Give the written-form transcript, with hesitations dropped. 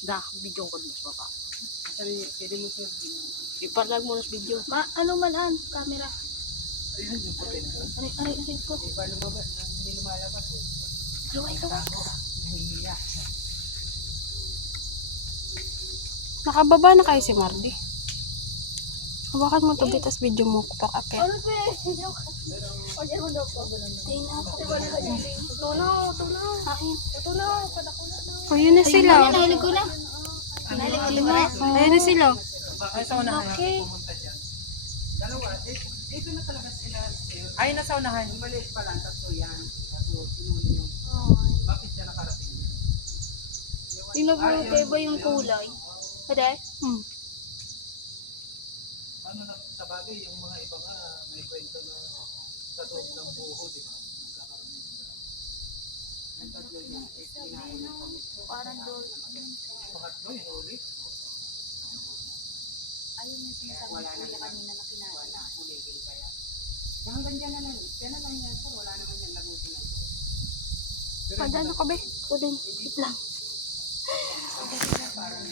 Da, video ko mas baba. Sorry, pwede mo sir. Iparlag mo sa video. Ano man an, camera. Ayun, yung puti na. Aray, ko. Hindi pa lumabas, hindi lumalabas eh. Luway. Nahihiya. Nakababa na kayo si Mardy. Hawakan mo to, bitas video mo ko pa ake. Ano ba eh? Order mo daw po. Tingin na ako. Tunaw. Kain. Tunaw. O, yun na sila. Nahilig ko na. Nahilig ko na. Ayun na sila. Ay, sa unahan Okay. natin pumunta dyan. Dalawa, dito na talaga sila. Ay, nasa unahan. Maliit pa lang, tatlo yan. Tatlo, sinuli yung. Bakit siya nakarating yan? Tingnan mo ba yung kulay? Pwede? Ano na, sa bagay, yung mga iba nga, may kwento na sa loob ng buho, di ba? Nagkakaroon ng ang tatlo niya, kinain ng pamilya. Parang doon. Pangatlo, yung ulit. Ayun yung sinasabi Wala na kuya kanina na kinain. Wala, uligin pa yan. Hanggang dyan na lang, yan, sir. Wala naman yan, lagusin na doon. Padano ka ba? Ako din. Wait lang. Parang